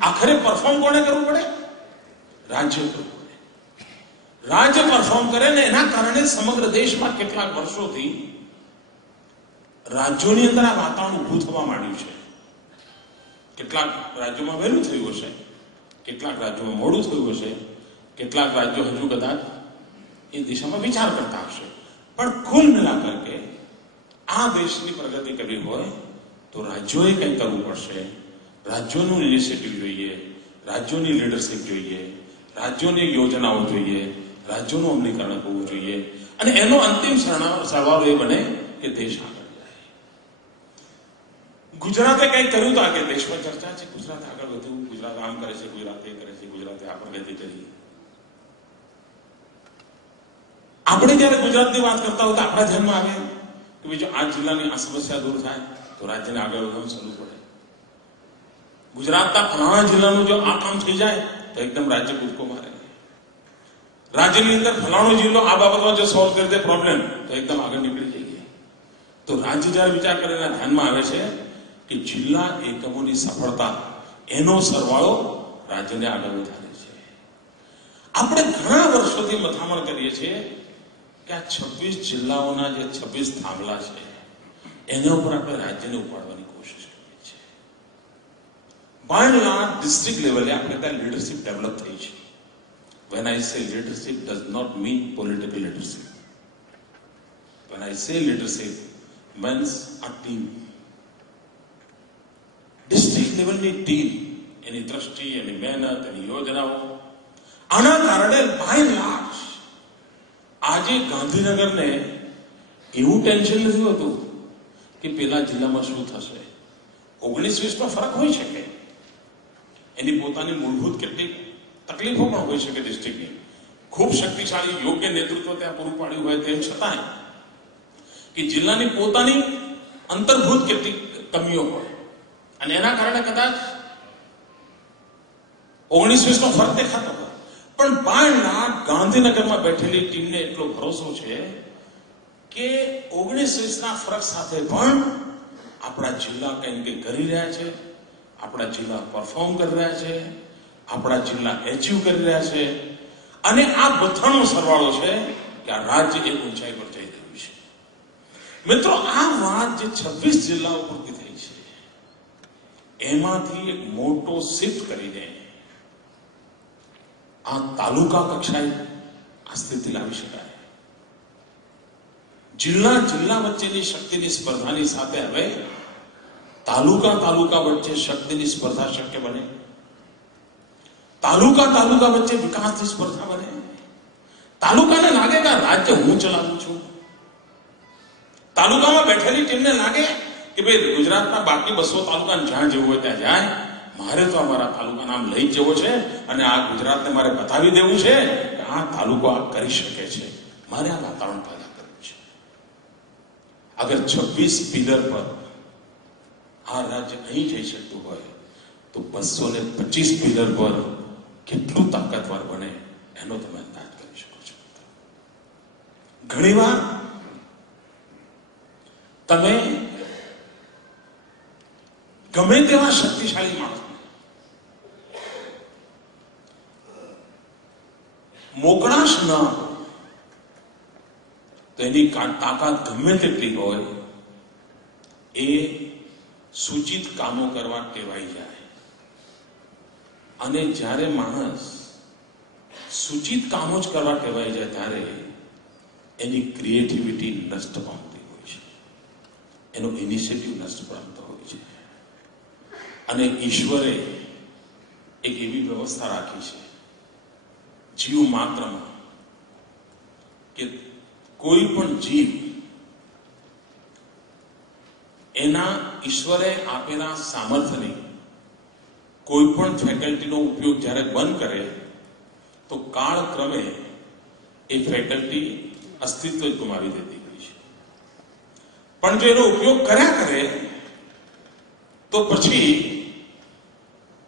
આખરે પરફોર્મ કોને કરવું પડે? રાજ્ય કરવું પડે. રાજ્ય પરફોર્મ કરે ને એના કારણે સમગ્ર દેશમાં કેટલાક વર્ષોથી રાજ્યોની અંદર આ વાતાવરણ ઊભું થવા માંડ્યું છે. કેટલાક રાજ્યોમાં વહેલું થયું હશે, કેટલાક રાજ્યોમાં મોડું થયું હશે, કેટલાક રાજ્યો હજુ કદાચ એ દિશામાં વિચાર કરતા હશે. પણ કુલ મિલાકર કે આ દેશની પ્રગતિ કરવી હોય તો રાજ્યોએ કંઈ કરવું પડશે. રાજ્યોનું ઇનિશિયેટિવ જોઈએ, રાજ્યોની લીડરશિપ જોઈએ, રાજ્યોની યોજનાઓ જોઈએ, રાજ્યોનું અમલીકરણ કરવું જોઈએ અને એનો અંતિમ સરવાળો એ બને કે દેશ આગળ જાય. ગુજરાતે કંઈ કર્યું તો આગળ દેશમાં ચર્ચા છે. ગુજરાત આગળ વધ્યું, ગુજરાત આમ કરે છે, ગુજરાત એ કરે છે, ગુજરાતે આ પ્રગતિ કરી. આપણે જયારે ગુજરાતની વાત કરતા હોય તો આપણા ધ્યાનમાં આવે કે બીજો આ જિલ્લાની આ સમસ્યા દૂર થાય તો રાજ્યને આગળ વધવાનું શરૂ પડે. ગુજરાતના ફલાણા જિલ્લાનું જો આ કામ થઈ જાય તો એકદમ રાજ્ય કૂદકો મારે. રાજ્યની અંદર ફલાણો જિલ્લો આ બાબતમાં જો સોલ્વ કરી દે પ્રોબ્લેમ તો એકદમ આગળ નીકળી જઈએ. તો રાજ્ય જયારે વિચાર કરીને ધ્યાનમાં આવે છે કે જિલ્લા એકમોની સફળતા એનો સરવાળો રાજ્યને આગળ વધારે છે. આપણે ઘણા વર્ષોથી મથામણ કરીએ છીએ કે આ 26 જિલ્લાઓના જે 26 થાંભલા છે એના ઉપર આપણે રાજ્યને ઉપાડવાની કોશિશ કરીએ છીએ. બાય ડિસ્ટ્રિક્ટ લેવલે આપણે ત્યાં લીડરશિપ ડેવલપ થઈ છે. When I say leadership does not mean political leadership. When I say leadership means a team. District લેવલની ટીમ, એની દ્રષ્ટિ, એની મહેનત, એની યોજનાઓ. આના કારણે બાય લાર્જ આજે ગાંધીનગરને એવું ટેન્શન નથી હોતું કે પેલા જિલ્લામાં શું થશે. 19-20 ફરક હોઈ શકે, એની પોતાની મૂળભૂત કેટલીક તકલીફો પણ હોઈ શકે. ડિસ્ટ્રિક્ટની ખૂબ શક્તિશાળી યોગ્ય નેતૃત્વ ત્યાં પૂરું પાડ્યું હોય તેમ છતાંય કે જિલ્લાની પોતાની અંતર્ભૂત કેટલીક કમીઓ હોય અને એના કારણે કદાચ 19-20 ફરક દેખાતો હોય. પણ બાયના ગાંધીનગરમાં બેઠેલી ટીમને એટલો ભરોસો છે કે 19-20 ફરક સાથે પણ આપણા જિલ્લા કંઈ કંઈ કરી રહ્યા છે, આપણા જિલ્લા પરફોર્મ કરી રહ્યા છે, આપણા જિલ્લા એચીવ કરી રહ્યા છે અને આ બધાનો સરવાળો છે કે આ રાજ્ય એક ઊંચાઈ પર જઈ રહ્યું છે. મિત્રો, આ વાત જે 26 જિલ્લાઓ પૂરતી થઈ છે એમાંથી એક મોટો શિફ્ટ કરીને આ તાલુકા કક્ષાએ આ સ્થિતિ લાવી શકાય. જિલ્લા વચ્ચેની શક્તિની સ્પર્ધાની સાથે હવે તાલુકા વચ્ચે શક્તિની સ્પર્ધા શક્ય બને. તાલુકા વચ્ચે વિકાસની સ્પર્ધા બને. તાલુકાને લાગે કે રાજ્ય હું ચલાવું છું. તાલુકામાં બેઠેલી ટીમને લાગે કે ભાઈ ગુજરાતના બાકી 200 તાલુકાને જ્યાં જવું હોય ત્યાં જાય, મારે તો અમારા તાલુકા નામ લઈ જવો છે અને આ ગુજરાતને મારે બતાવી દેવું છે કે આ તાલુકો આ કરી શકે છે. મારે આ વાતાવરણ પેદા કરવું છે. અગર 26 પિલર પર આ રાજ્ય અહીં જઈ શકતું હોય તો 225 પિલર પર કેટલું તાકાતવાર બને એનો તમે અંદાજ કરી શકો છો. ઘણીવાર તમે ગમે તેવા શક્તિશાળી માણસ મોકળાશ ન તો એની તાકાત ગમે તેટલી હોય એ સૂચિત કામો કરવા ટેવાઈ જાય. અને જ્યારે માણસ સૂચિત કામો જ કરવા ટેવાઈ જાય ત્યારે એની ક્રિએટિવિટી નષ્ટ પામતી હોય છે, એનો ઇનિશિયેટિવ નષ્ટ પામતો હોય છે. અને ઈશ્વરે એક એવી વ્યવસ્થા રાખી છે જીવ માત્રમાં કે કોઈ પણ જીવ એના ઈશ્વરે આપેલા સામર્થ્યની કોઈ પણ ફેકલ્ટીનો ઉપયોગ જ્યારે બંધ કરે તો કાળક્રમે એ ફેકલ્ટી અસ્તિત્વ જ ગુમાવી દેતી હોય છે. પણ જો એનો ઉપયોગ કર્યા કરે તો પછી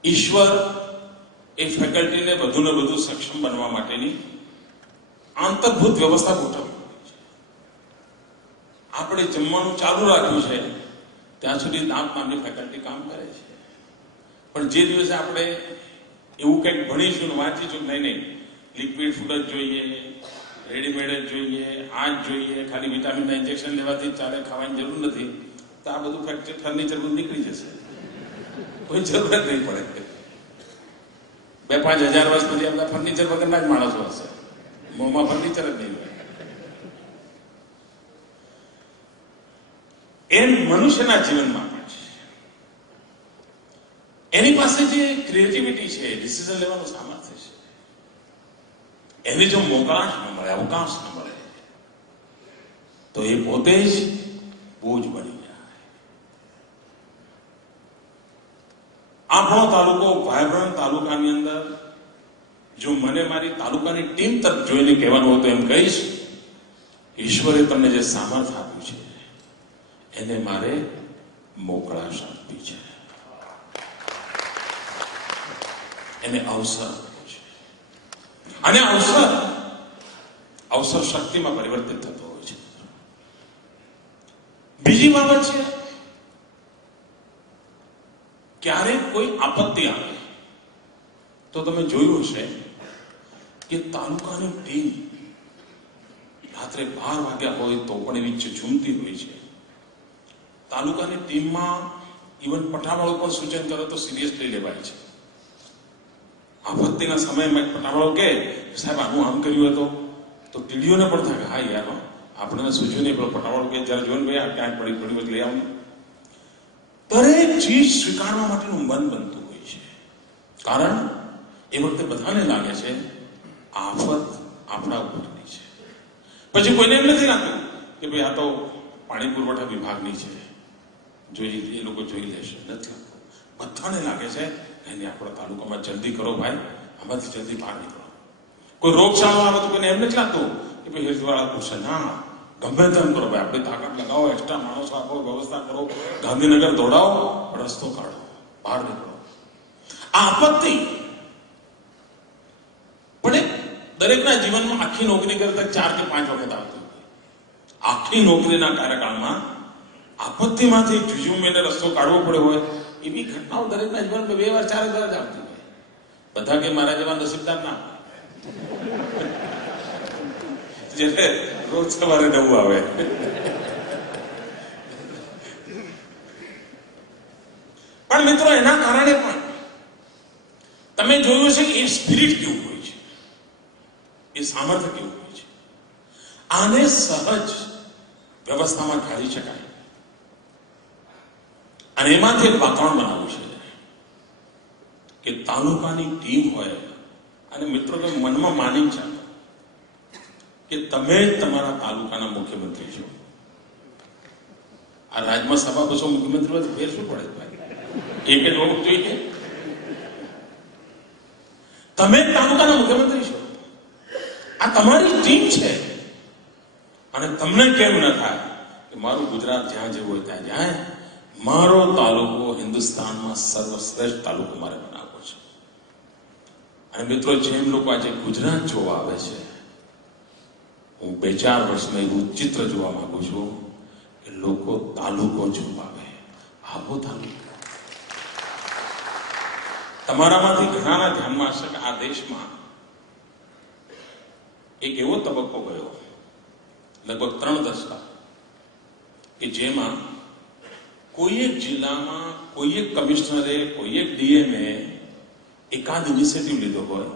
ઈશ્વર એ ફેકલ્ટીને વધુ ને વધુ સક્ષમ બનવા માટેની આંતરભૂત વ્યવસ્થા ગોઠવવી હોય છે. આપણે જમવાનું ચાલુ રાખ્યું છે ત્યાં સુધી દાંત નામની ફેકલ્ટી કામ કરે છે. પણ જે દિવસે આપણે એવું કંઈક ભણીશું ને વાંચીશું, નહીં લિક્વિડ ફૂડ જ જોઈએ, રેડીમેડ જ જોઈએ, આ જ જોઈએ, ખાલી વિટામિનના ઇન્જેક્શન લેવાથી ચાલે, ખાવાની જરૂર નથી, તો આ બધું ફર્નિચર બધું નીકળી જશે, કોઈ જરૂર જ નહીં પડે. 2-5 હજાર વર્ષ પછી આપણા ફર્નિચર વગરના જ માણસો હશે, મોંમાં ફર્નિચર જ નહીં હોય. એમ મનુષ્યના જીવનમાં પણ છે. એની પાસે જે ક્રિએટિવિટી છે, ડિસિઝન લેવાનું સામર્થ્ય છે, એને જો મોકળાશ ન મળે, અવકાશ ન મળે, તો એ પોતે જ બોજ બની જાય. આપણો તાલુકો વાયબ્રન્ટ તાલુકાની અંદર જો મને મારી તાલુકાની ટીમ તરફ જોઈને કહેવાનું હોય તો એમ કહીશ, ઈશ્વરે તમને જે સામર્થ્ય આપ્યું છે એને મારે મોકળાશ આપવી છે, એને અવસર આપ્યો છે. અને અવસર શક્તિમાં પરિવર્તિત થતો હોય છે. બીજી બાબત છે, ક્યારેક કોઈ આપત્તિ આવે તો તમે જોયું હશે કે તાલુકાની ટીમ રાત્રે 12 વાગ્યા હોય તો પણ એવી ઝૂમતી હોય છે. તાલુકાની ટીમમાં ઇવન પટાવાળો પણ સૂચન કરે તો સિરિયસલી લેવાય છે. આપત્તિના સમયમાં પટાવાળો કે સાહેબ આનું આમ કર્યું હતું તો ટીડીઓને પણ થાય, હા યાર આપણને સૂચ્યું નહીં, પણ પટાવાળો કે જ્યારે જોઈને ભાઈ આ ક્યાંક પડી લઈ આવું. દરેક ચીજ સ્વીકારવા માટેનું મન બનતું હોય છે, કારણ એ વખતે બધાને લાગે છે આફત આપણા ઉપરની છે. પછી કોઈને એમ નથી લાગતું કે ભાઈ આ તો પાણી પુરવઠા વિભાગની છે, એ લોકો જોઈ લેશે, નથી લાગતું. બધાને લાગે છે એને આપણા તાલુકામાં જલ્દી કરો ભાઈ, આમાંથી જલ્દી બહાર નીકળો. કોઈ રોગચાળો આવે તો કોઈને એમ નથી લાગતું કે ભાઈ હેલ્થવાળા પૂછશે, ના ગમે તેમ કરો ભાઈ, આપણે તાકાત લગાવો, એક્સ્ટ્રા માણસો આપો, વ્યવસ્થા કરો, ગાંધીનગર દોડાવો, રસ્તો કાઢો, બહાર નીકળો. આ આપત્તિ પણ દરેકના જીવનમાં આખી નોકરી કરતા 4 કે 5 વખત આવતી હોય. આખી નોકરીના કાર્યકાળમાં આપત્તિમાંથી ઝૂઝુમીને રસ્તો કાઢવો પડ્યો હોય એવી ઘટનાઓ દરેકના જીવનમાં 2 વાર 4 વાર જ આવતી હોય. બધા કે મારા જેવા નસીબદાર ના, જેને રોજ સવારે નવું આવે. પણ મિત્રો એના કારણે પણ તમે જોયું છે કે એ સ્પિરિટ કેવું હોય છે, એ સામર્થ્ય કેવું હોય છે. આને સહજ વ્યવસ્થામાં ઢાળી શકાય અને એમાંથી એક વાતાવરણ બનાવવું છે કે તાલુકાની ટીમ હોય અને મિત્રો તમે મનમાં માની ચાલો કે તમે તમારા તાલુકાના મુખ્યમંત્રી છો. આ રાજ્યમાં સભા બસો મુખ્યમંત્રી હોય તો ફેર શું પડે ભાઈ, એક જ હોવું જોઈએ. તમે તાલુકાના મુખ્યમંત્રી છો, આ તમારી ટીમ છે અને તમને કેમ ન થાય કે મારું ગુજરાત જ્યાં જેવું હોય ત્યાં જાય, મારો તાલુકો હિન્દુસ્તાનમાં સર્વશ્રેષ્ઠ તાલુકો મારે બનાવવો છે. અને મિત્રો જેમ લોકો આજે ગુજરાત જોવા આવે છે, હું 2-4 વર્ષમાં એવું ચિત્ર જોવા માંગુ છું કે લોકો તાલુકો જોવા આવે, આવો તાલુકો. તમારામાંથી ઘણાના ધ્યાનમાં હશે કે આ દેશમાં એક એવો તબક્કો ગયો લગભગ 3 દશકા કે જેમાં કોઈ એક જિલ્લામાં કોઈ એક કમિશનરે, કોઈ એક ડીએમએ એકાદ ઇનિશિયેટિવ લીધો હોય,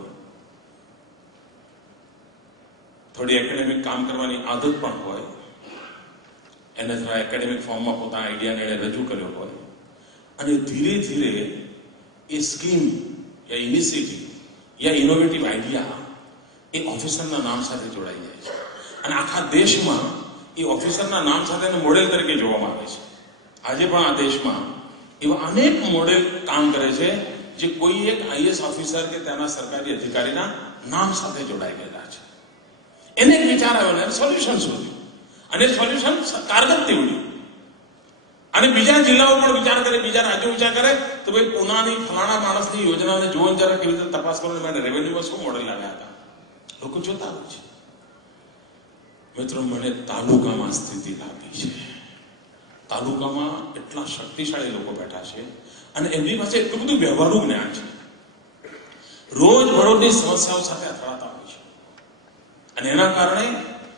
થોડી એકેડેમિક કામ કરવાની આદત પણ હોય, એને થોડા એકેડેમિક ફોર્મમાં પોતાના આઈડિયાને એને રજૂ કર્યો હોય અને ધીરે ધીરે એ સ્કીમ યા ઇનિશિયેટિવ યા ઇનોવેટિવ આઈડિયા એ ઓફિસરના નામ સાથે જોડાઈ જાય છે અને આખા દેશમાં એ ઓફિસરના નામ સાથે મોડેલ તરીકે જોવામાં આવે છે. આજે પણ આ દેશમાં એવા અનેક મોડેલ કામ કરે છે જે કોઈ એક આઈએસ ઓફિસર કે તેના સરકારી અધિકારીના નામ સાથે જોડાઈ ગયેલા છે. એને એક વિચાર આવ્યો, સોલ્યુશન શોધ્યું અને સોલ્યુશન કારગર નીવડ્યું. અને બીજા જિલ્લાઓ પણ વિચાર કરે, બીજા રાજ્યો વિચાર કરે તો ભાઈ પુનાની ફલાણા માણસની યોજનાને જોવાનું જરા કેવી રીતે તપાસ કરો, મેં રેવન્યુમાં શું મોડેલ લાવ્યા હતા, લોકો જોતા હોય છે. મિત્રો મને તાલુકામાં સ્થિતિ લાગી છે. તાલુકામાં એટલા શક્તિશાળી લોકો બેઠા છે અને એમની પાસે એટલું બધું વ્યવહારનું જ્ઞાન છે, રોજબરોજની સમસ્યાઓ સાથે અથડાતા હોય છે, અને એના કારણે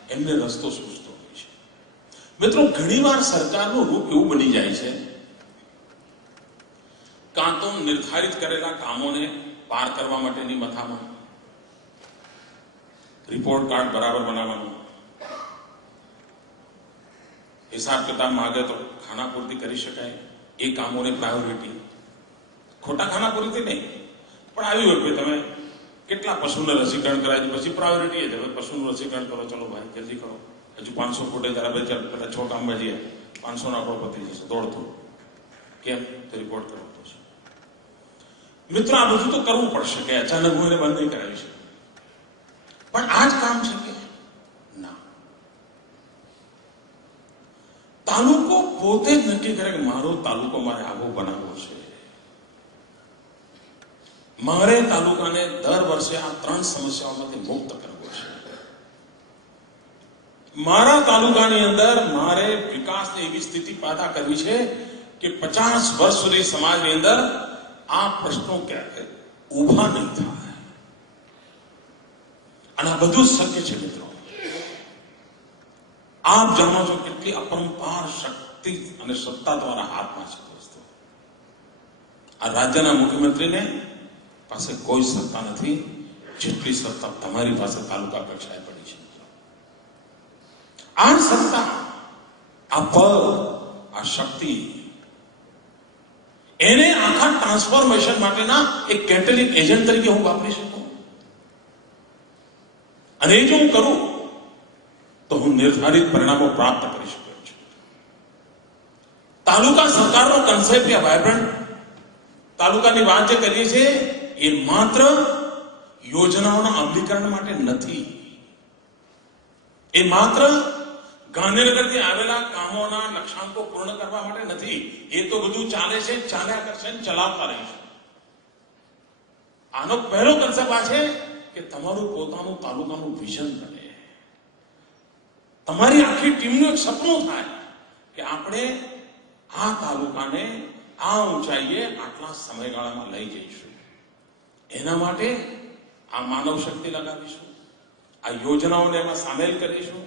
એમને રસ્તો સૂચતો હોય છે. મિત્રો, ઘણીવાર સરકારનું રૂપ એવું બની જાય છે, કાં તો નિર્ધારિત કરેલા કામોને પાર કરવા માટેની મથામણ, રિપોર્ટ કાર્ડ બરાબર બનાવવાનું, હિસાબ કિતાબ માગે તો ખાનાપૂર્તિ કરી શકાય એ કામોને પ્રાયોરિટી, ખોટા ખાનાપૂર્તિ નહીં, પણ આવી હોય કે તમે કેટલા પશુને રસીકરણ કરાય છે, પછી પ્રાયોરિટી એ છે પશુનું રસીકરણ કરો, ચલો ભાઈ જલ્દી કરો, હજુ 500 ફૂટે જરા બે ચાર પેલા 6 કામમાં જઈએ, 500 ના આપણો પતી જશે, દોડતો કેમ તો રિપોર્ટ કરવો છે. મિત્રો, આ બધું તો કરવું પડશે કે અચાનક હું એને બંધ નહીં કરાવી શકું, પણ આ જ કામ છે કે ના, તાલુકો પોતે જ નક્કી કરે કે મારો તાલુકો મારે આવો બનાવવો છે, મારે તાલુકાને દર વર્ષે આ 3 સમસ્યાઓમાંથી મુક્ત કરવો છે, મારા તાલુકાની અંદર મારે વિકાસની એવી સ્થિતિ પેદા કરવી છે કે 50 વર્ષ સુધી સમાજની અંદર આ પ્રશ્નો ક્યારે ઉભા નહીં થાય, અને આ બધું શક્ય છે. મિત્રો, આપ જાણો છો કેટલી અપરંપાર શક્તિ અને સત્તા તમારા હાથમાં છે. દોસ્તો, આ રાજ્યના મુખ્યમંત્રીને પાસે કોઈ સત્તા નથી જેટલી સત્તા તમારી પાસે તાલુકા કક્ષાએ પડી છે. આ સત્તા, આ પદ, આ શક્તિ, એને આખા ટ્રાન્સફોર્મેશન માટેના એક કેટેલિક એજન્ટ તરીકે હું વાપરી શકું, અને એ જો હું કરું તો હું નિર્ધારિત પરિણામો પ્રાપ્ત કરી શકું છું. તાલુકા સરકારનો કન્સેપ્ટ યા વાઇબ્રન્ટ તાલુકાની વાત જે કરીએ છીએ એ માત્ર યોજનાઓના અમલીકરણ માટે નથી, એ માત્ર ગાંધીનગરથી આવેલા કામોના લક્ષ્યાંકો પૂર્ણ કરવા માટે નથી. એ તો બધું ચાલે છે, ચાલ્યા કરશે, ચલાવતા રહીશું. આનો પહેલો કન્સેપ્ટ આ છે કે તમારું પોતાનું તાલુકાનું વિઝન બને, તમારી આખી ટીમનું એક સપનું થાય કે આપણે આ તાલુકાને આ ઊંચાઈએ આટલા સમયગાળામાં લઈ જઈશું. એના માટે આ માનવ શક્તિ લગાવીશું, આ યોજનાઓને એમાં સામેલ કરીશું,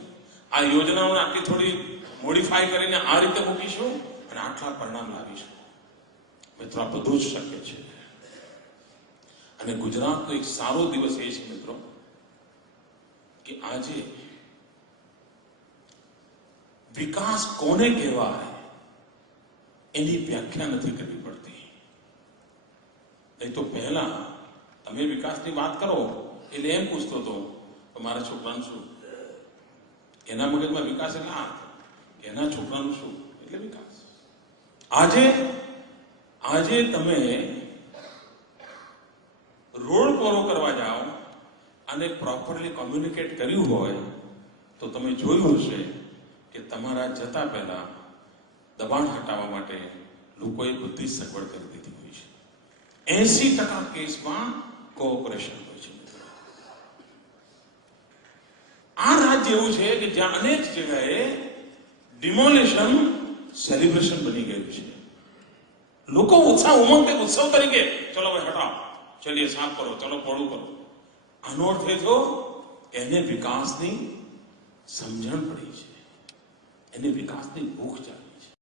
આ યોજનાઓને આટલી થોડી મોડિફાઈ કરીને આ રીતે મૂકીશું અને આટલા પરિણામ લાવીશું. મિત્રો, આ બધું જ શક્ય છે. અને ગુજરાતનો એક સારો દિવસ એ છે મિત્રો કે આજે વિકાસ કોને કહેવાય એની વ્યાખ્યા નથી કરવી પડતી. નહીં તો પહેલા તમે વિકાસની વાત કરો એટલે એમ પૂછતો હતો તો મારા છોકરાનું શું, એના મગજમાં વિકાસ એટલે આ, એના છોકરાનું શું એટલે વિકાસ. આજે તમે રોડ પૂરો કરવા જાઓ અને પ્રોપરલી કોમ્યુનિકેટ કર્યું હોય તો તમે જોયું હશે કે તમારા જતા પહેલા દબાણ હટાવવા માટે લોકોએ બધી સગવડ કરી દીધી હોય છે. 80% કેસમાં કોઓપરેશન હોય છે. આ રાજ્ય એવું છે કે જ્યાં અનેક જગ્યાએ ડિમોલિશન સેલિબ્રેશન બની ગયું છે. લોકો ઉમંગ ઉત્સવ તરીકે ચલો ભાઈ હટાવો, ચલીએ સાફ કરો, ચલો પોળું કરો. આનો અર્થ એ થયો એને વિકાસની સમજણ પડી છે, એને વિકાસની ભૂખ ચાલી.